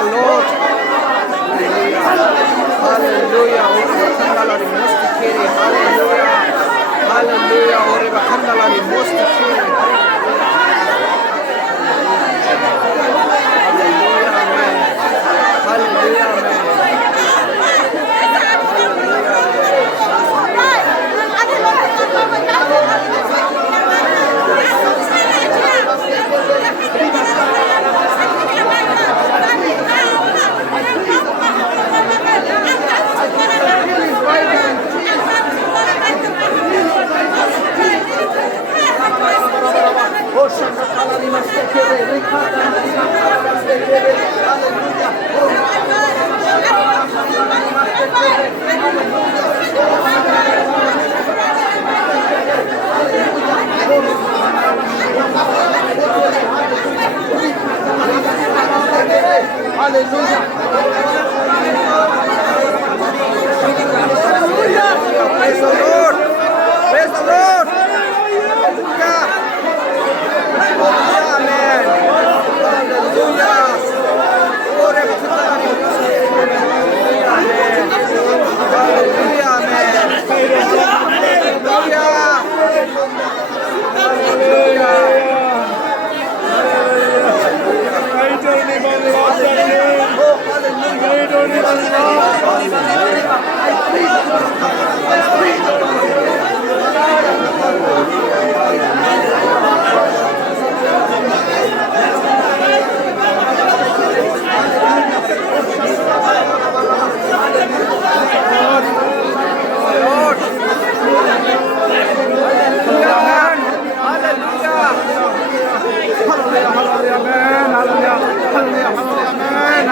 the Lord. Hallelujah. Hallelujah. Hallelujah. Hallelujah. Praise the Lord. Praise the Lord. Hallelujah. Amen. Hallelujah. Hallelujah. Amen.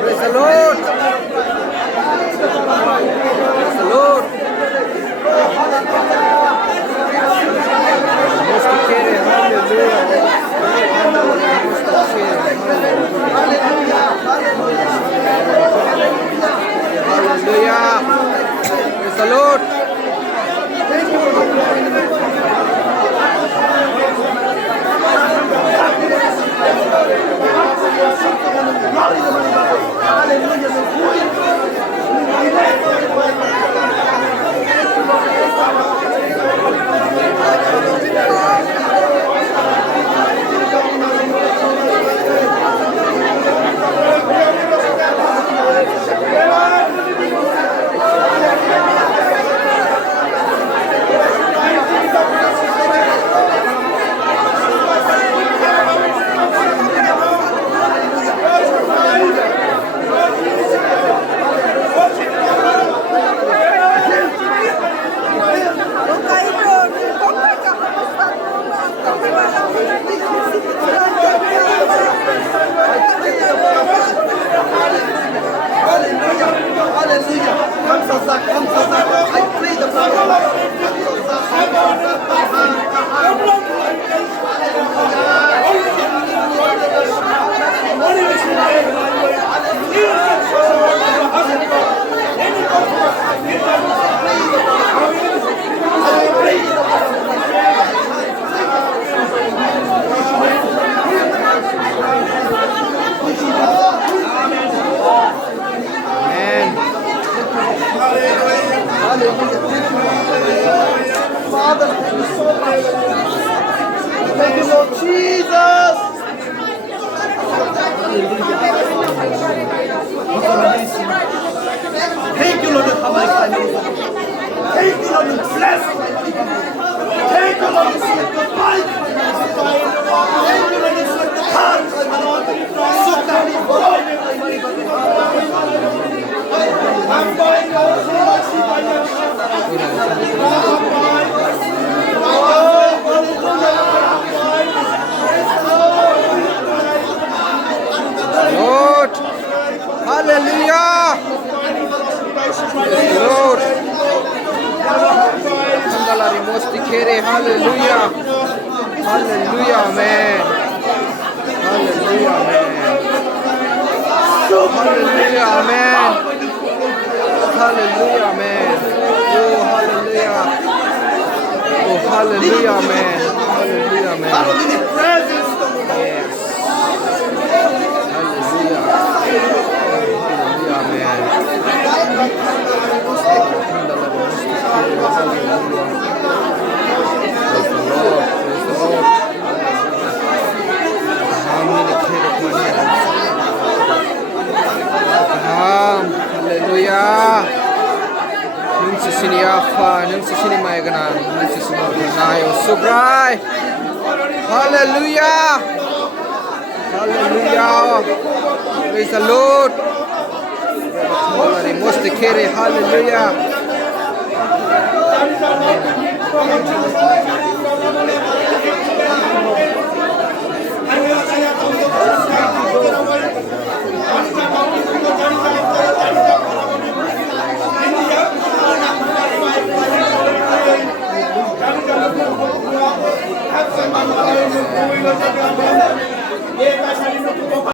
Praise the Lord. Praise the Lord. Hallelujah. Praise the Lord. Hallelujah. Praise the Lord. Kandalari mosti kere. Hallelujah. Hallelujah, amen. Hallelujah, amen. Hallelujah, amen. Hallelujah, amen. Oh, hallelujah. Oh, hallelujah, amen. Hallelujah, amen. Yes. Hallelujah. Hallelujah, amen. Praise the Lord. Praise the Lord. Hallelujah. Nung sisini Alpha, nung sisini Mayaganang, nung sisini Nayo Subray. Hallelujah. Hallelujah. Praise the Lord. Most kere. Hallelujah.